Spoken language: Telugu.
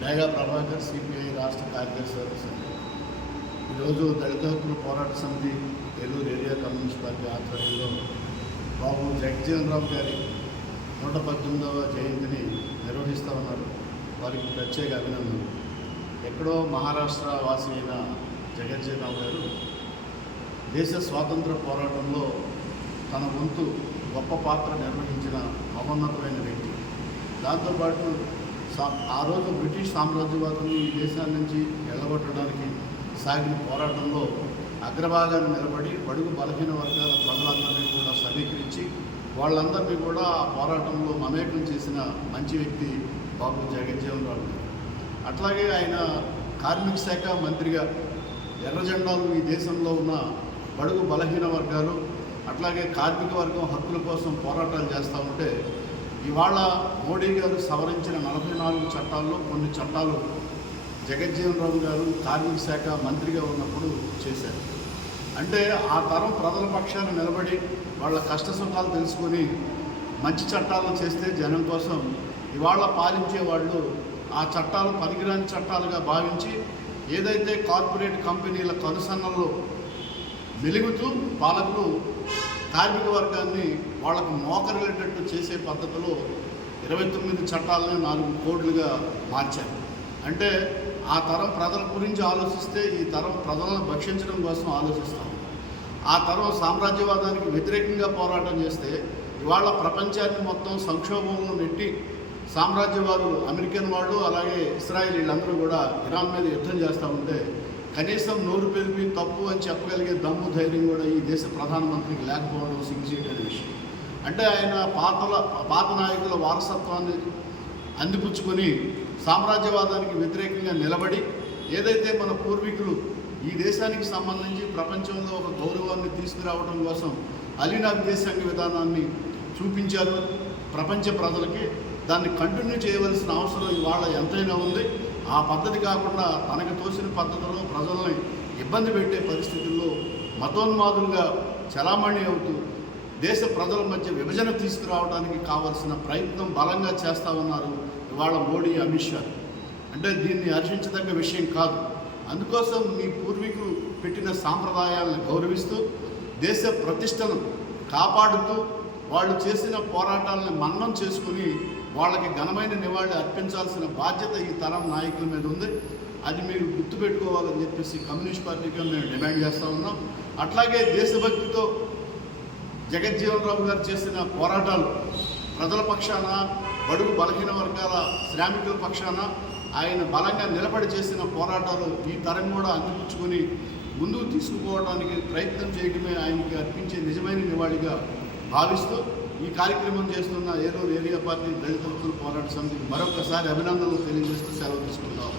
డేగా ప్రభాకర్ సిపిఐ రాష్ట్ర కార్యదర్శి వర్గసభ్యులు. ఈరోజు దళిత హక్కుల పోరాట సమితి ఏలూరు ఏరియా కమ్యూనిస్ట్ పార్టీ ఆధ్వర్యంలో బాబు జగజ్జీవన్ రామ్ గారి 118వ జయంతిని నిర్వహిస్తూ ఉన్నారు. వారికి ప్రత్యేక అభినందనలు. ఎక్కడో మహారాష్ట్ర వాసి అయిన జగజ్జీవన్ రామ్ గారు దేశ స్వాతంత్ర పోరాటంలో తన వంతు గొప్ప పాత్ర నిర్వహించిన మహోన్నతమైన వ్యక్తి. దాంతోపాటు ఆ రోజు బ్రిటిష్ సామ్రాజ్యవాదులు ఈ దేశాల నుంచి వెళ్ళగొట్టడానికి సాగిన పోరాటంలో అగ్రభాగాన్ని నిలబడి బడుగు బలహీన వర్గాల ప్రజలందరినీ కూడా సమీకరించి వాళ్ళందరినీ కూడా ఆ పోరాటంలో మమేకం చేసిన మంచి వ్యక్తి బాబు జగజ్జీవన్ రామ్ గారు. అట్లాగే ఆయన కార్మిక శాఖ మంత్రిగా ఎర్ర జెండాలు ఈ దేశంలో ఉన్న బడుగు బలహీన వర్గాలు అట్లాగే కార్మిక వర్గం హక్కుల కోసం పోరాటాలు చేస్తూ ఉంటే ఇవాళ మోడీ గారు సవరించిన 44 చట్టాల్లో కొన్ని చట్టాలు జగజ్జీవన్ రామ్ గారు కార్మిక శాఖ మంత్రిగా ఉన్నప్పుడు చేశారు. అంటే ఆ తరం ప్రజల పక్షాన నిలబడి వాళ్ళ కష్ట సుఖాలు తెలుసుకొని మంచి చట్టాలను చేస్తే జనం కోసం ఇవాళ పాలించే వాళ్ళు ఆ చట్టాలు పనికిరాని చట్టాలుగా భావించి ఏదైతే కార్పొరేట్ కంపెనీల కనుసన్నల్లో వెలుగుతూ పాలకులు కార్మిక వర్గాన్ని వాళ్ళకు మోకరిల్లేటట్టు చేసే పద్ధతిలో 29 చట్టాలని 4 కోడ్లుగా మార్చారు. అంటే ఆ తరం ప్రజల గురించి ఆలోచిస్తే ఈ తరం ప్రజలను భక్షించడం కోసం ఆలోచిస్తాం. ఆ తరం సామ్రాజ్యవాదానికి వ్యతిరేకంగా పోరాటం చేస్తే ఇవాళ ప్రపంచాన్ని మొత్తం సంక్షోభంలో నెట్టి సామ్రాజ్యవాదులు అమెరికన్ వాళ్ళు అలాగే ఇస్రాయేల్ వీళ్ళందరూ కూడా ఇరాన్ మీద యుద్ధం చేస్తూ ఉంటే కనీసం నోరు పెరిపి తప్పు అని చెప్పగలిగే దమ్ము ధైర్యం కూడా ఈ దేశ ప్రధానమంత్రికి లేకపోవడం సిగ్గుచేటైన విషయం. అంటే ఆయన పాత నాయకుల వారసత్వాన్ని అందిపుచ్చుకొని సామ్రాజ్యవాదానికి వ్యతిరేకంగా నిలబడి ఏదైతే మన పూర్వీకులు ఈ దేశానికి సంబంధించి ప్రపంచంలో ఒక గౌరవాన్ని తీసుకురావడం కోసం అలీనా విదేశాంగ విధానాన్ని చూపించారు ప్రపంచ ప్రజలకి. దాన్ని కంటిన్యూ చేయవలసిన అవసరం ఇవాళ ఎంతైనా ఉంది. ఆ పద్ధతి కాకుండా తనకు తోసిన పద్ధతిలో ప్రజల్ని ఇబ్బంది పెట్టే పరిస్థితుల్లో మతోన్మాదులుగా చలామణి అవుతూ దేశ ప్రజల మధ్య విభజన తీసుకురావడానికి కావలసిన ప్రయత్నం బలంగా చేస్తూ ఉన్నారు ఇవాళ మోడీ అమిత్ షా. అంటే దీన్ని హర్షించదగ్గ విషయం కాదు. అందుకోసం మీ పూర్వీకులు పెట్టిన సాంప్రదాయాలను గౌరవిస్తూ దేశ ప్రతిష్టను కాపాడుతూ వాళ్ళు చేసిన పోరాటాలను మన్నం చేసుకుని వాళ్ళకి ఘనమైన నివాళి అర్పించాల్సిన బాధ్యత ఈ తరం నాయకుల మీద ఉంది. అది మీరు గుర్తుపెట్టుకోవాలని చెప్పేసి కమ్యూనిస్ట్ పార్టీగా మేము డిమాండ్ చేస్తూ ఉన్నాం. అట్లాగే దేశభక్తితో జగజ్జీవన్ రామ్ గారు చేసిన పోరాటాలు ప్రజల పక్షాన బడుగు బలహీన వర్గాల శ్రామికుల పక్షాన ఆయన బలంగా నిలబడి చేసిన పోరాటాలు ఈ తరం కూడా అందిపుచ్చుకొని ముందుకు తీసుకుపోవడానికి ప్రయత్నం చేయడమే ఆయనకి అర్పించే నిజమైన నివాళిగా భావిస్తూ ఈ కార్యక్రమం చేస్తున్న ఏలూరు ఏరియా పార్టీ దళిత హక్కుల పోరాట సమితికి మరొకసారి అభినందనలు తెలియజేస్తూ సెలవు తీసుకుంటాం.